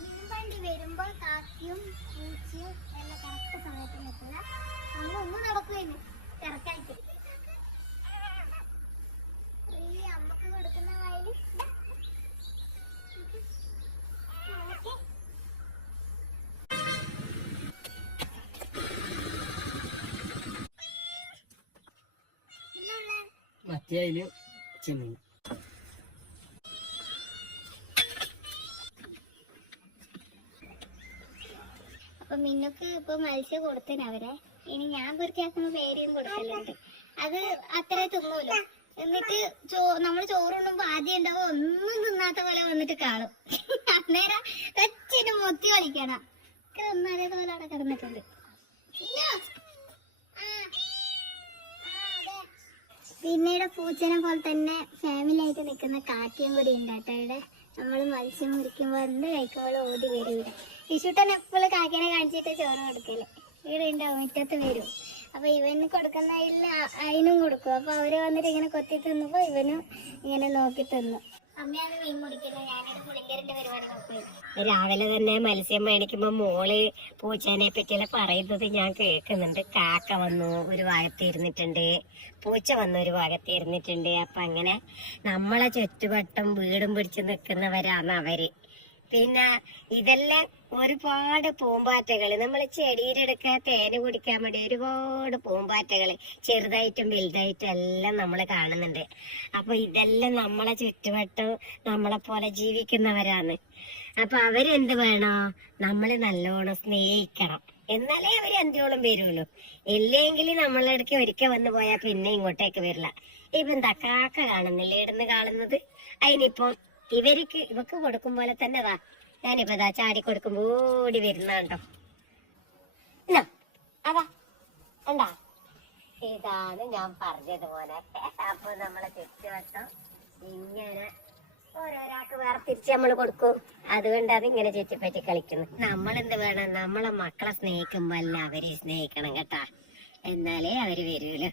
മീൻവണ്ടി വരുമ്പോൾ കാക്കയും പൂച്ചയും എല്ലാം കറക്റ്റ് സമയത്ത് നിൽക്കുക. അങ്ങനെ ഒന്നും നടക്കുകയില്ല തിരക്കായിട്ട്. അമ്മക്ക് കൊടുക്കുന്ന വായില് മത്തിയായാലും ചെമ്മീൻ. അപ്പൊ മിന്നുക്ക് ഇപ്പൊ മത്സ്യം കൊടുത്തേനെ അവരെ. ഇനി ഞാൻ വൃത്തിയാക്കുന്ന പേരിയും കൊടുക്കലുണ്ട്. അത് അത്ര തിന്നൂലോ. എന്നിട്ട് നമ്മള് ചോറുണ്ണുമ്പോ ആദ്യം ഉണ്ടാവും ഒന്നും തിന്നാത്ത പോലെ വന്നിട്ട് കാണും. അന്നേരം കച്ചിട്ട് മൊത്തി കളിക്കണം. ഒന്നും അതേപോലെ അവിടെ കിടന്നിട്ടുണ്ട്. പിന്നീട് പൂച്ചനെ പോലെ തന്നെ ഫാമിലി ആയിട്ട് നിൽക്കുന്ന കാക്കയും കൂടി ഉണ്ട് കേട്ടോ. ഇവിടെ നമ്മള് മത്സ്യം മുറിക്കുമ്പോ എന്ത് കഴിക്കുമ്പോൾ ഓടി വരും. ഇവിടെ വിഷുട്ടൻ എപ്പോഴും കാക്കേനെ കാണിച്ചിട്ട് ചോറ് കൊടുക്കല്. ഇവിടെ ഉണ്ടാവും, മുറ്റത്ത് വരും. അപ്പൊ ഇവന് കൊടുക്കുന്നതിൽ അതിനും കൊടുക്കും. അപ്പൊ അവര് വന്നിട്ട് ഇങ്ങനെ കൊത്തി തിന്നുമ്പോ ഇവനും ഇങ്ങനെ നോക്കി തിന്നു. അമ്മയാണ് മീൻ മുറിക്കുന്നത്, ഞാനിവിടെ പുളിങ്കരന്റെ പരിപാടി നോക്കുന്നു. രാവിലെ തന്നെ മത്സ്യം മേടിക്കുമ്പോ മോള് പൂച്ചേനെ പറ്റിയുള്ള പറയുന്നത് ഞാൻ കേൾക്കുന്നുണ്ട്. കാക്ക വന്നു ഒരു ഭാഗത്ത് ഇരുന്നിട്ടുണ്ട്, പൂച്ച വന്നു ഒരു ഭാഗത്ത് ഇരുന്നിട്ടുണ്ട്. അപ്പൊ അങ്ങനെ നമ്മളെ ചുറ്റുവട്ടം വീടും പിടിച്ച് നിൽക്കുന്നവരാണ് അവര്. പിന്നെ ഇതെല്ലാം ഒരുപാട് പൂമ്പാറ്റകള്, നമ്മൾ ചെടിയിലെടുക്കാൻ തേന് കുടിക്കാൻ വേണ്ടി ഒരുപാട് പൂമ്പാറ്റകള് ചെറുതായിട്ടും വലുതായിട്ടും എല്ലാം നമ്മൾ കാണുന്നുണ്ട്. അപ്പൊ ഇതെല്ലാം നമ്മളെ ചുറ്റുവട്ടം നമ്മളെ പോലെ ജീവിക്കുന്നവരാണ്. അപ്പൊ അവരെന്ത് വേണോ, നമ്മള് നല്ലോണം സ്നേഹിക്കണം, എന്നാലേ അവര് എന്തിയോളം വരുള്ളൂ. ഇല്ലെങ്കിൽ നമ്മളെ ഇടയ്ക്ക് ഒരിക്കൽ വന്നു പോയാൽ പിന്നെ ഇങ്ങോട്ടേക്ക് വരില്ല. ഇപ്പൊ എന്താ കാക്ക കാണുന്നില്ല ഇടന്ന് കാണുന്നത്. അതിനിപ്പോ ഇവക്ക് കൊടുക്കും പോലെ തന്നെ ഞാനിപ്പോ ചാടി കൊടുക്കുമ്പോ ഓടി വരുന്നുണ്ടോ. അതാ ഉണ്ടാ, ഇതാണ് ഞാൻ പറഞ്ഞതുപോലെ. അപ്പൊ നമ്മളെ ചുറ്റുവട്ടം ഇങ്ങനെ ഓരോരാൾക്ക് വേർതിരിച്ച് നമ്മൾ കൊടുക്കും. അതുകൊണ്ട് അതിങ്ങനെ ചുറ്റിപ്പറ്റി കളിക്കുന്നു. നമ്മളെന്ത് വേണം, നമ്മളെ മക്കളെ സ്നേഹിക്കുമ്പോ അല്ല അവരെ സ്നേഹിക്കണം കേട്ടാ, എന്നാലേ അവര് വരുമല്ലോ.